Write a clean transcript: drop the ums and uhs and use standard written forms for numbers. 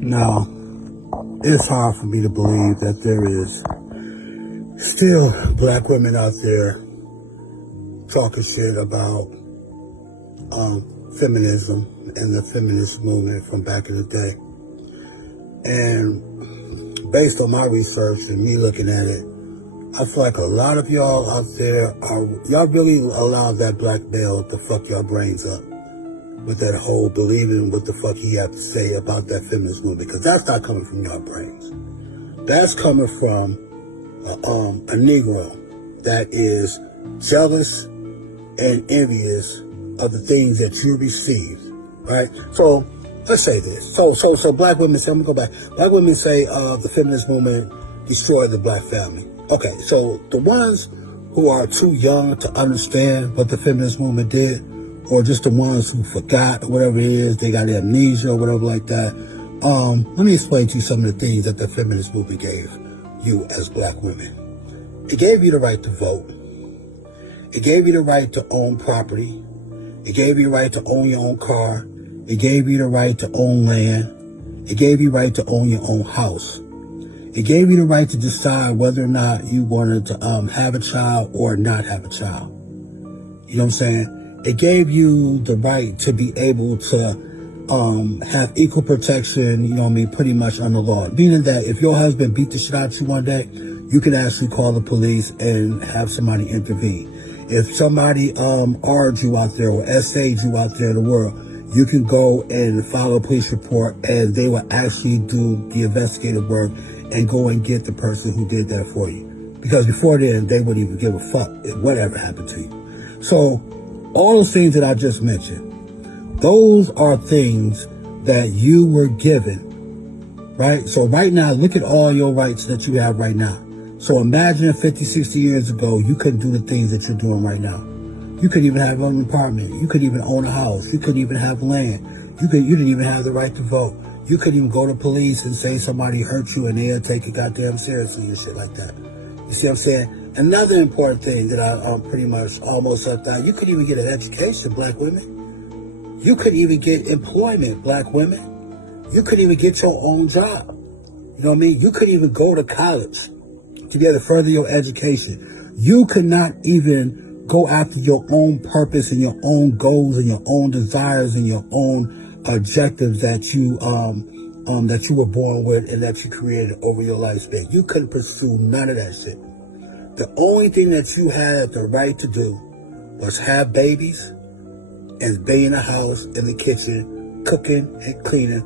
Now, it's hard for me to believe that there is still black women out there talking shit about feminism and the feminist movement from back in the day. And based on my research and me looking at it, I feel like a lot of y'all out there y'all really allow that black male to fuck your brains up with that whole believing what the fuck he had to say about that feminist movement, because that's not coming from your brains. That's coming from a Negro that is jealous and envious of the things that you received, right? So let's say this. So black women say, I'm gonna go back. Black women say the feminist movement destroyed the black family. Okay, so the ones who are too young to understand what the feminist movement did, or just the ones who forgot, or whatever it is, they got amnesia or whatever like that. Let me explain to you some of the things that the feminist movement gave you as black women. It gave you the right to vote. It gave you the right to own property. It gave you the right to own your own car. It gave you the right to own land. It gave you the right to own your own house. It gave you the right to decide whether or not you wanted to have a child or not have a child. You know what I'm saying? It gave you the right to be able to have equal protection, you know what I mean, pretty much under law. Meaning that if your husband beat the shit out of you one day, you can actually call the police and have somebody intervene. If somebody R'd you out there or SA'd you out there in the world, you can go and file a police report and they will actually do the investigative work and go and get the person who did that for you. Because before then, they wouldn't even give a fuck if whatever happened to you. So all those things that I just mentioned, those are things that you were given, right? So right now, look at all your rights that you have right now. So imagine 50, 60 years ago, you couldn't do the things that you're doing right now. You couldn't even have an apartment. You couldn't even own a house. You couldn't even have land. You didn't even have the right to vote. You couldn't even go to police and say somebody hurt you and they'll take it goddamn seriously and shit like that. You see what I'm saying? Another important thing that I pretty much almost left out, you could even get an education, black women. You could even get employment, black women. You could even get your own job. You know what I mean? You could even go to college to be able to further your education. You could not even go after your own purpose and your own goals and your own desires and your own objectives that you were born with and that you created over your lifespan. You couldn't pursue none of that shit. The only thing that you had the right to do was have babies and be in the house, in the kitchen, cooking and cleaning